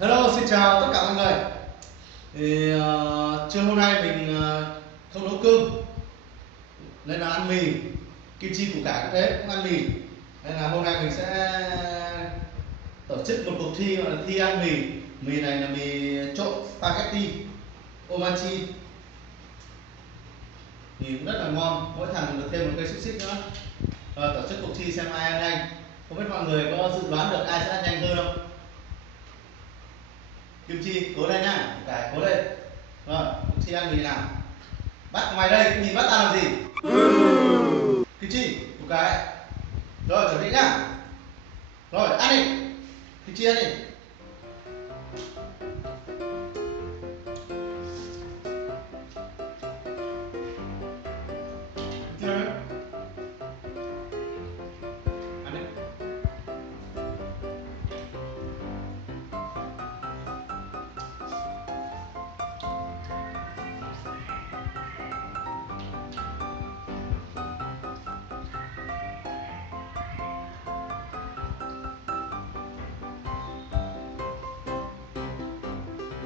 Hello, xin chào tất cả mọi người. Trưa hôm nay mình không nấu cơm nên là ăn mì, kim chi củ cải cũng thế, cũng ăn mì. Nên là hôm nay mình sẽ tổ chức một cuộc thi gọi là thi ăn mì. Mì này là mì trộn spaghetti omachi, nhìn cũng rất là ngon. Mỗi thằng được thêm một cây xúc xích nữa. Tổ chức cuộc thi xem ai ăn nhanh. Không biết mọi người có dự đoán được ai sẽ ăn nhanh hơn không? Kim chi cố lên nhá, củ cải cố lên. Rồi, cuộc thi ăn mì nào. Bắt mày đây, nhìn bắt tao làm gì? Kim chi củ cải. Rồi chuẩn bị nhá. Rồi ăn đi. Kim chi ăn đi. Ăn đi.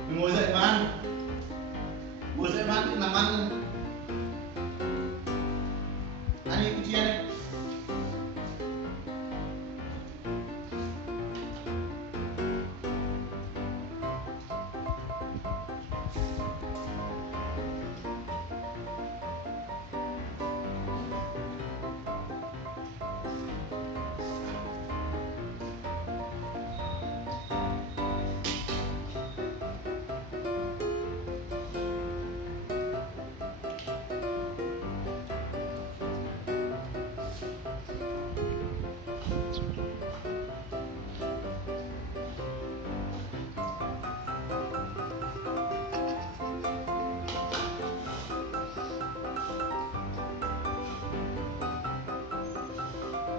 Mình ngồi dậy mà ăn. Ngồi dậy mà ăn thì làm ăn. Ăn đi, Kim chi ăn đi.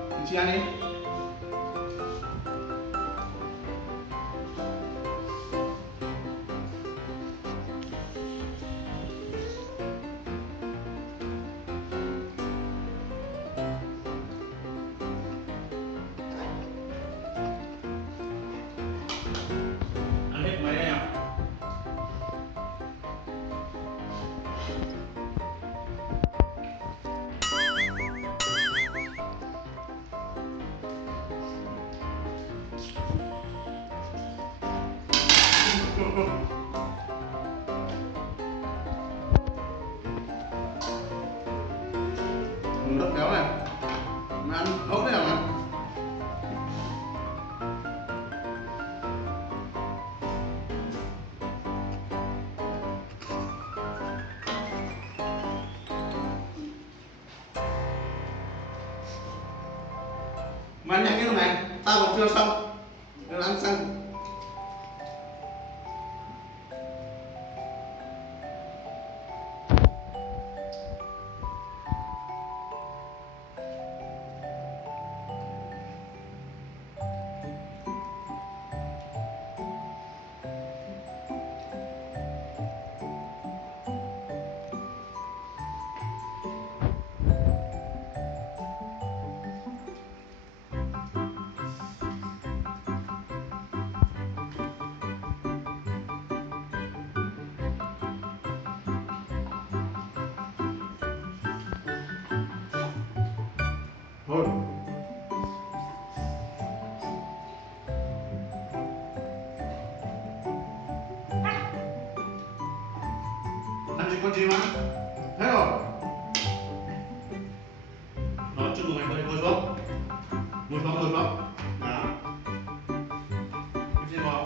Kim chi ăn đi. Ăn hết mấy đây nào. Nước kéo này. Mà ăn hỗn thế nào mà. Mà ăn nhanh cái này, tao còn chưa xong. Nên ăn xong. Thôi. Làm gì con chim á? Hết rồi. Đó, chúc mừng anh ơi, ngồi xuống. Ngồi xuống, ngồi xuống. Đó. Kim chi ngồi.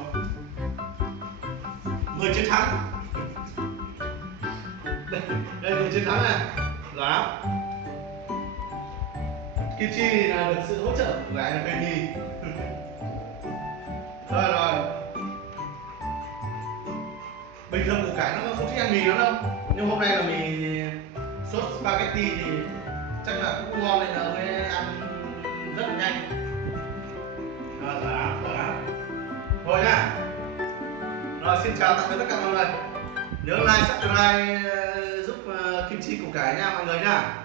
Người chiến thắng. Đây người chiến thắng này. Đó. Kim chi là được sự hỗ trợ của gái là về nhì. Rồi rồi. Bình thường củ cải nó không thích ăn mì lắm đâu, nhưng hôm nay là mì sốt spaghetti thì chắc là cũng ngon nên là ông ấy ăn rất là nhanh. Rồi thôi nhá. Rồi xin chào tạm biệt tất cả mọi người. Nhớ like, subscribe giúp Kim chi củ cải nha mọi người nha.